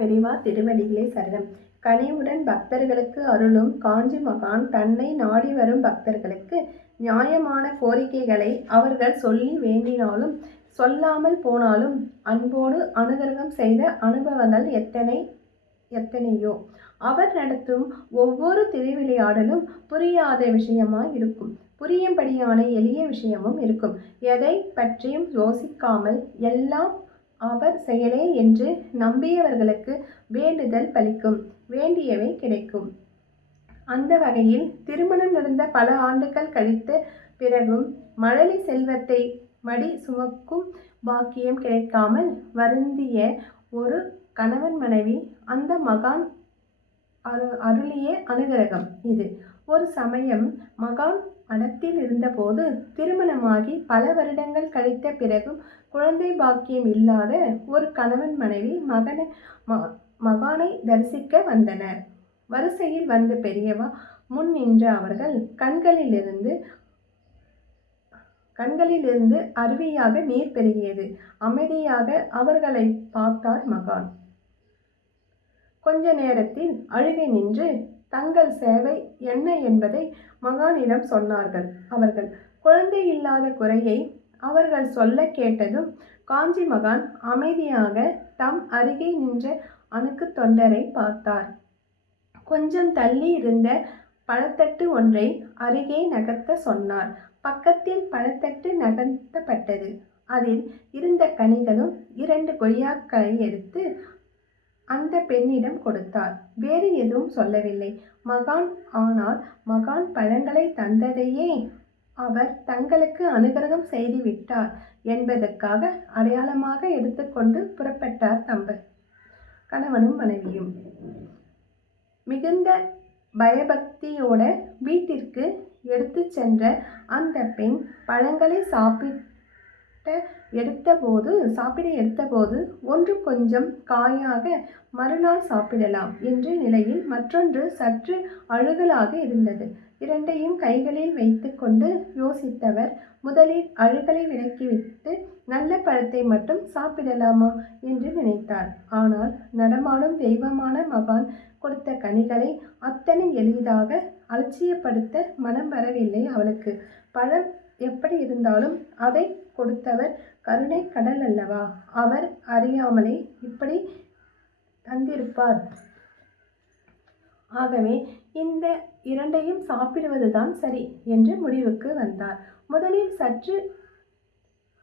பெரிவா திருவடிகளே சரணம். கனிவுடன் பக்தர்களுக்கு அருளும் காஞ்சி மகான் தன்னை நாடி வரும் பக்தர்களுக்கு நியாயமான கோரிக்கைகளை அவர்கள் சொல்லி வேண்டினாலும் சொல்லாமல் போனாலும் அன்போடு அனுகிரகம் செய்த அனுபவங்கள் எத்தனையோ. அவர் நடத்தும் ஒவ்வொரு திருவிளையாடலும் புரியாத விஷயமாய் இருக்கும், புரியும்படியான எளிய விஷயமும் இருக்கும். எதை பற்றியும் யோசிக்காமல் எல்லாம் அவர் செயலே என்று நம்பியவர்களுக்கு வேண்டுதல் பலிக்கும், வேண்டியவை கிடைக்கும். அந்த வகையில் திருமணம் நடந்த பல ஆண்டுகள் கழித்த பிறகும் மழலை செல்வத்தை மடி சுமக்கும் பாக்கியம் கிடைக்காமல் வருந்திய ஒரு கணவன் மனைவி அந்த மகான் அருளிய அனுகிரகம் இது. ஒரு சமயம் மகான் மடத்தில் இருந்தபோது திருமணமாகி பல வருடங்கள் கழித்த பிறகும் குழந்தை பாக்கியம் இல்லாத ஒரு கணவன் மனைவி மகானை தரிசிக்க வந்தனர். வரிசையில் வந்த பெரியவா முன் நின்ற அவர்கள் கண்களிலிருந்து அருவியாக நீர் பெருகியது. அமைதியாக அவர்களை பார்த்தார் மகான். கொஞ்ச நேரத்தில் அழுகை நின்று தங்கள் சேவை என்ன என்பதை மகானிடம் சொன்னார்கள். அவர்கள் குழந்தை இல்லாத குறையை அவர்கள் சொல்ல கேட்டதும் காஞ்சி மகான் அமைதியாக தம் அருகே நின்ற அணுக்கு தொண்டரை பார்த்தார். கொஞ்சம் தள்ளி இருந்த பழத்தட்டு ஒன்றை அருகே நகர்த்த சொன்னார். பக்கத்தில் பழத்தட்டு நகர்த்தப்பட்டது. அதில் இருந்த கனிகளும் 2 கொய்யாக்களை எடுத்து அந்த பெண்ணிடம் கொடுத்தார். வேறு எதுவும் சொல்லவில்லை மகான். ஆனால் மகான் பழங்களை தந்ததையே அவர் தங்களுக்கு அனுகிரகம் செய்து விட்டார் என்பதற்காக அடையாளமாக எடுத்துக்கொண்டு புறப்பட்டார் கணவனும் மனைவியும். மிகுந்த பயபக்தியோட வீட்டிற்கு எடுத்து சென்ற அந்த பெண் பழங்களை சாப்பிட எடுத்தபோது ஒன்று கொஞ்சம் காயாக மறுநாள் சாப்பிடலாம் என்ற நிலையில் மற்றொன்று சற்று அழுகலாக இருந்தது. இரண்டையும் கைகளில் வைத்து கொண்டு யோசித்தவர் முதலில் அழுகலை விலக்கிவிட்டு நல்ல பழத்தை மட்டும் சாப்பிடலாமா என்று நினைத்தார். ஆனால் நடமாடும் தெய்வமான மகான் கொடுத்த கனிகளை அத்தனை எளிதாக அலட்சியப்படுத்த மனம் வரவில்லை அவளுக்கு. பழம் எப்படி இருந்தாலும் அதை கொடுத்தவர் கருணை கடல் அல்லவா? அவர் அறியாமலே இப்படி தந்திருப்பார். ஆகவே இந்த இரண்டையும் சாப்பிடுவதுதான் சரி என்று முடிவுக்கு வந்தார். முதலில் சற்று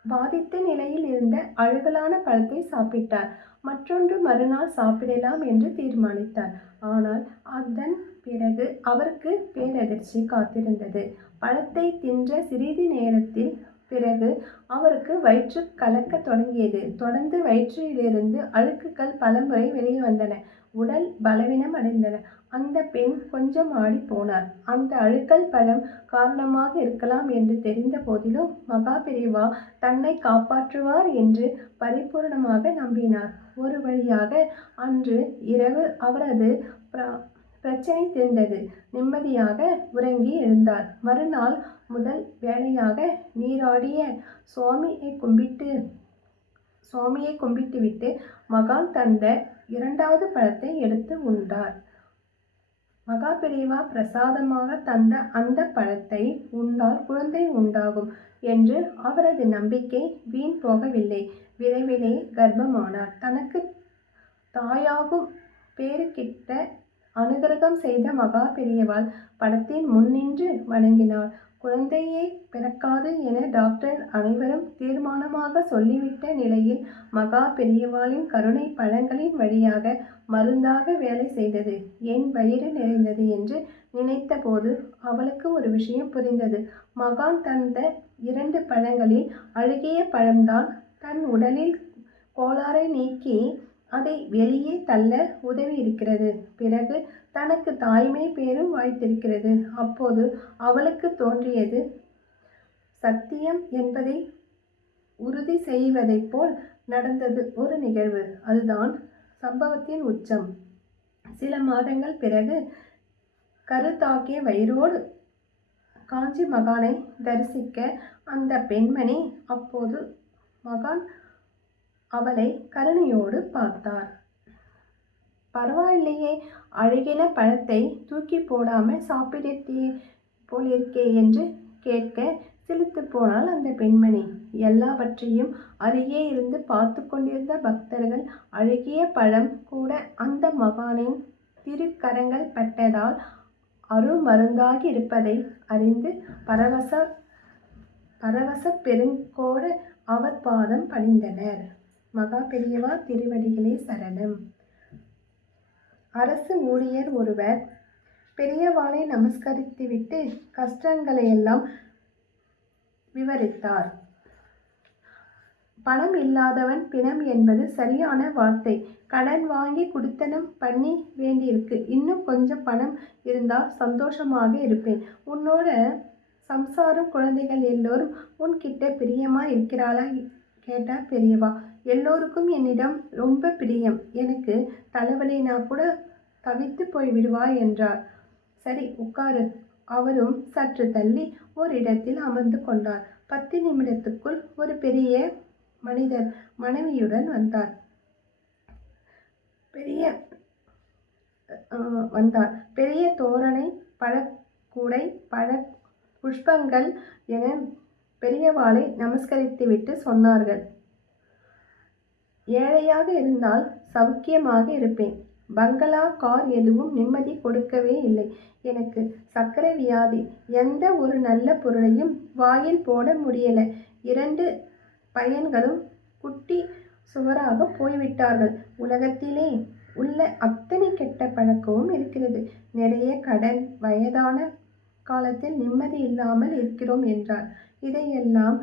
பாதித்த நிலையில் இருந்த அழுகலான பழத்தை சாப்பிட்டார். மற்றொன்று மறுநாள் சாப்பிடலாம் என்று தீர்மானித்தார். ஆனால் அதன் பிறகு அவருக்கு பேரதிர்ச்சி காத்திருந்தது. பழத்தை தின்ற சிறிது நேரத்தில் பிறகு அவருக்கு வயிற்று கலக்க தொடங்கியது. தொடர்ந்து வயிற்றிலிருந்து அழுக்குகள் பலமுறை வெளியே வந்தன. உடல் பலவீனம் அடைந்தன. அந்த பெண் கொஞ்சம் ஆடி போனார். அந்த அழுக்கல் பழம் காரணமாக இருக்கலாம் என்று தெரிந்த போதிலும் மகா பெரியவா தன்னை காப்பாற்றுவார் என்று பரிபூர்ணமாக நம்பினார். ஒரு வழியாக அன்று இரவு அவரது பிரச்சனை தீர்ந்தது. நிம்மதியாக உறங்கி எழுந்தார். மறுநாள் முதல் வேளையாக நீராடிய சுவாமியை கும்பிட்டுவிட்டு மகான் தந்த 2வது பழத்தை எடுத்து உண்டார். மகா பெரியவா பிரசாதமாக தந்த அந்த பழத்தை உண்டால் குழந்தை உண்டாகும் என்று அவரது நம்பிக்கை வீண் போகவில்லை. விரைவிலே கர்ப்பமானார். தனக்கு தாயாகும் பேருக்கிட்ட அனுகிரகம் செய்த மகா பெரியவாள் படத்தின் முன்னின்று வணங்கினார். குழந்தையே பிறக்காது என டாக்டர் அனைவரும் தீர்மானமாக சொல்லிவிட்ட நிலையில் மகா பெரியவாளின் கருணை பழங்களின் வழியாக மருந்தாக வேலை செய்தது. என் வயிறு நிறைந்தது என்று நினைத்த போது அவளுக்கு ஒரு விஷயம் புரிந்தது. மகான் தந்த 2 பழங்களில் அழுகிய பழம்தான் தன் உடலில் கோளாறை நீக்கி அதை வெளியே தள்ள உதவி இருக்கிறது. பிறகு தனக்கு தாய்மை பேரும் வாய்த்திருக்கிறது. அப்போது அவளுக்கு தோன்றியது சத்தியம் என்பதை உறுதி செய்வதைப் போல் நடந்தது ஒரு நிகழ்வு. அதுதான் சம்பவத்தின் உச்சம். சில மாதங்கள் பிறகு கருத்தாக்கிய வயிறோடு காஞ்சி மகானை தரிசிக்க அந்த பெண்மணி அப்போது மகான் அவளை கருணையோடு பார்த்தார். பரவாயில்லையே, அழுகின பழத்தை தூக்கி போடாம சாப்பிடுத்தே போலிருக்கே என்று கேட்க சிலிர்த்து போனாள் அந்த பெண்மணி. எல்லாவற்றையும் அருகே இருந்து பார்த்து கொண்டிருந்த பக்தர்கள் அழுகிய பழம் கூட அந்த மகானின் திருக்கரங்கள் பட்டதால் அருமருந்தாகி இருப்பதை அறிந்து பரவச பெருங்கோட அவர் பாதம் பணிந்தனர். மகா பெரியவா திருவடிகளே சரணம். அரசு ஊழியர் ஒருவர் பெரியவாளை நமஸ்கரித்துவிட்டு கஷ்டங்களையெல்லாம் விவரித்தார். பணம் இல்லாதவன் பிணம் என்பது சரியான வார்த்தை. கடன் வாங்கி குடித்தனம் பண்ணி வேண்டியிருக்கு. இன்னும் கொஞ்சம் பணம் இருந்தால் சந்தோஷமாக இருப்பேன். உன்னோட சம்சாரம் குழந்தைகள் எல்லோரும் உன்கிட்ட பிரியமா இருக்கிறாளா கேட்டார் பெரியவா. எல்லோருக்கும் என்னிடம் ரொம்ப பிரியம். எனக்கு தலைவலினா கூட தவித்து போய் விடுவாய் என்றார். சரி, உட்காரு. அவரும் சற்று தள்ளி ஒரு இடத்தில் அமர்ந்து கொண்டார். 10 நிமிடத்துக்குள் ஒரு பெரிய மனிதர் மனைவியுடன் வந்தார். பெரிய தோரணை, பழக்கூடை, பழ புஷ்பங்கள் என பெரியவாளை நமஸ்கரித்துவிட்டு சொன்னார்கள். ஏழையாக இருந்தால் சௌக்கியமாக இருப்பேன். பங்களா, கார் எதுவும் நிம்மதி கொடுக்கவே இல்லை. எனக்கு சர்க்கரை வியாதி. எந்த ஒரு நல்ல பொருளையும் வாயில் போட முடியல. 2 பையன்களும் குட்டி சுவராக போய்விட்டார்கள். உலகத்திலே உள்ள அத்தனை கெட்ட பழக்கமும் இருக்கிறது. நிறைய கடன். வயதான காலத்தில் நிம்மதி இல்லாமல் இருக்கிறோம் என்றார். இதையெல்லாம்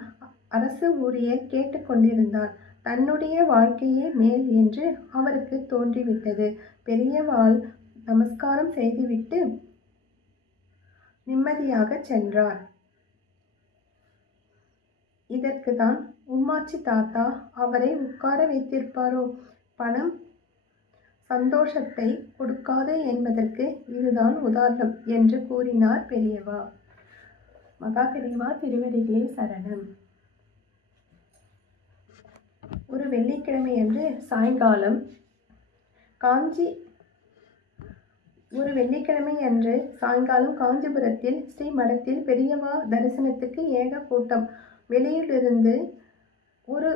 அரசு ஊழியர் கேட்டுக்கொண்டிருந்தார். தன்னுடைய வாழ்க்கையே மேல் என்று அவருக்கு தோன்றிவிட்டது. பெரியவாள் நமஸ்காரம் செய்துவிட்டு நிம்மதியாக சென்றார். இதற்குதான் உம்மாச்சி தாத்தா அவரை உட்கார வைத்திருப்பாரோ? பணம் சந்தோஷத்தை கொடுக்காது என்பதற்கு இதுதான் உதாரணம் என்று கூறினார் பெரியவா. மகா பெரியவா திருவடிகளே சரணம். ஒரு வெள்ளிக்கிழமையன்று சாயங்காலம் காஞ்சிபுரத்தில் ஸ்ரீ மடத்தில் பெரியவா தரிசனத்துக்கு ஏக கூட்டம். வெளியிலிருந்து ஒரு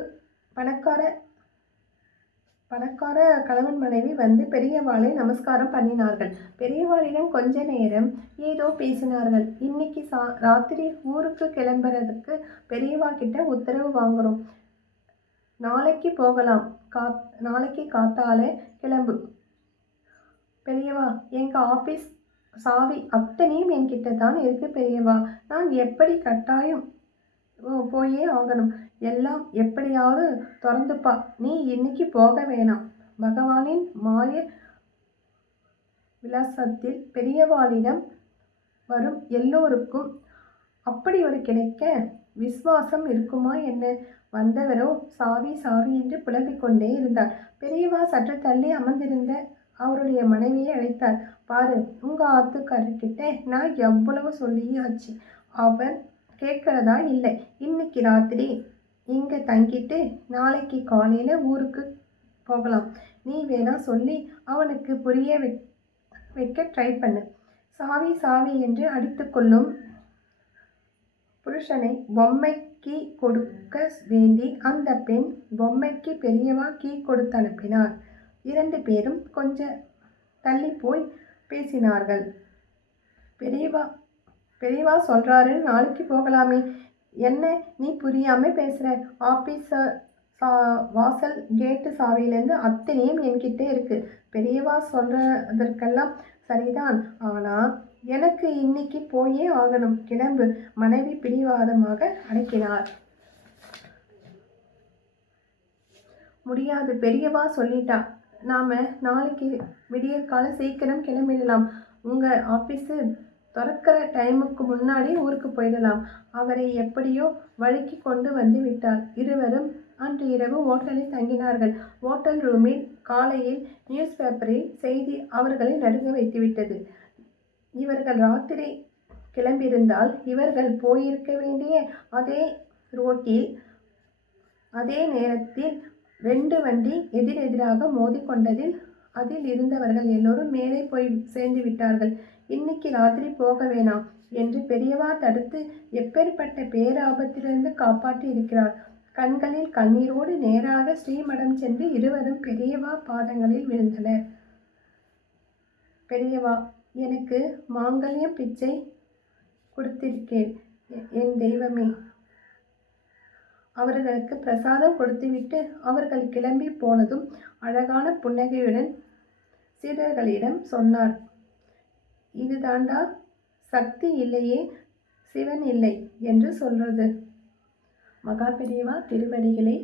பணக்கார கணவன் மனைவி வந்து பெரியவாளை நமஸ்காரம் பண்ணினார்கள். பெரியவாளிடம் கொஞ்ச நேரம் ஏதோ பேசினார்கள். இன்னைக்கு ராத்திரி ஊருக்கு கிளம்புறதுக்கு பெரியவா கிட்ட உத்தரவு வாங்குறோம். நாளைக்கு போகலாம். நாளைக்கு காத்தால கிளம்பு. பெரியவா, எங்க ஆபீஸ் சாவி அத்தனையும் என்கிட்ட தான் இருக்கு பெரியவா. நான் எப்படி கட்டாயம் போயே ஆகணும். எல்லாம் எப்படியாவது திறந்துப்பா. நீ இன்னைக்கு போக வேணாம். பகவானின் மாய விலாசத்தில் பெரியவாளிடம் வரும் எல்லோருக்கும் அப்படி ஒரு கிடைக்க விசுவாசம் இருக்குமா என்ன? வந்தவரோ சாவி சாவி என்று புலம்பிக் கொண்டே இருந்தார். பெரியவா சற்று தள்ளி அமர்ந்திருந்த அவருடைய மனைவியை அழைத்தார். பாரு, உங்க ஆத்துக்காரர்கிட்ட நான் எவ்வளவு சொல்லியாச்சு. அவர் கேட்கறதா இல்லை. இன்னைக்கு ராத்திரி இங்க தங்கிட்டு நாளைக்கு காலையில ஊருக்கு போகலாம். நீ வேணா சொல்லி அவனுக்கு புரிய வைக்க ட்ரை பண்ணு. சாவி சாவி என்று அடித்துக்கொள்ளும் புருஷனை பொம்மை கீ கொடுக்க வேண்டி அந்த பெண் பொம்மைக்கு பெரியவா கீ கொடுத்து அனுப்பினார். 2 பேரும் கொஞ்சம் தள்ளி போய் பேசினார்கள். பெரியவா சொல்றாரு, நாளைக்கு போகலாமே. என்ன நீ புரியாம பேசுற? ஆபீஸ் வாசல் கேட்டு சாவியிலேருந்து அத்தனையும் என்கிட்ட இருக்கு. பெரியவா சொல்றதற்கெல்லாம் சரிதான். ஆனா எனக்கு இன்னைக்கு போயே ஆகணும். கிளம்பு. மனைவி பிடிவாதமாக அடக்கினார். முடியாது, பெரியவா சொல்லிட்டா. நாம நாளைக்கு விடியற்கால சீக்கிரம் கிளம்பிடலாம். உங்க ஆபீஸு திறக்கிற டைமுக்கு முன்னாடி ஊருக்கு போயிடலாம். அவரை எப்படியோ வழுக்கி கொண்டு வந்து விட்டார். இருவரும் அன்று இரவு ஓட்டலில் தங்கினார்கள். ஓட்டல் ரூமில் காலையில் நியூஸ் பேப்பரில் செய்தி அவர்களை நடுங்க வைத்துவிட்டது. இவர்கள் ராத்திரி கிளம்பியிருந்தால் இவர்கள் போயிருக்க வேண்டிய அதே ரோட்டில் அதே நேரத்தில் 2 வண்டி எதிரெதிராக மோதிக்கொண்டதில் அதில் இருந்தவர்கள் எல்லோரும் மேலே போய் சேர்ந்து விட்டார்கள். இன்னைக்கு ராத்திரி போக வேணாம் என்று பெரியவா தடுத்து எப்பேற்பட்ட பேராபத்திலிருந்து காப்பாற்றி இருக்கிறார். கண்களில் கண்ணீரோடு நேராக ஸ்ரீமடம் சென்று இருவரும் பெரியவா பாதங்களில் விழுந்தனர். பெரியவா, எனக்கு மாங்கல்யம் பிச்சை கொடுத்திருக்கேன் என் தெய்வமே. அவர்களுக்கு பிரசாதம் கொடுத்துவிட்டு அவர்கள் கிளம்பி போனதும் அழகான புன்னகையுடன் சீடர்களிடம் சொன்னார், இதுதாண்டா சக்தி இல்லையே சிவன் இல்லை என்று சொல்றது. மகா பெரியவா திருவடிகளை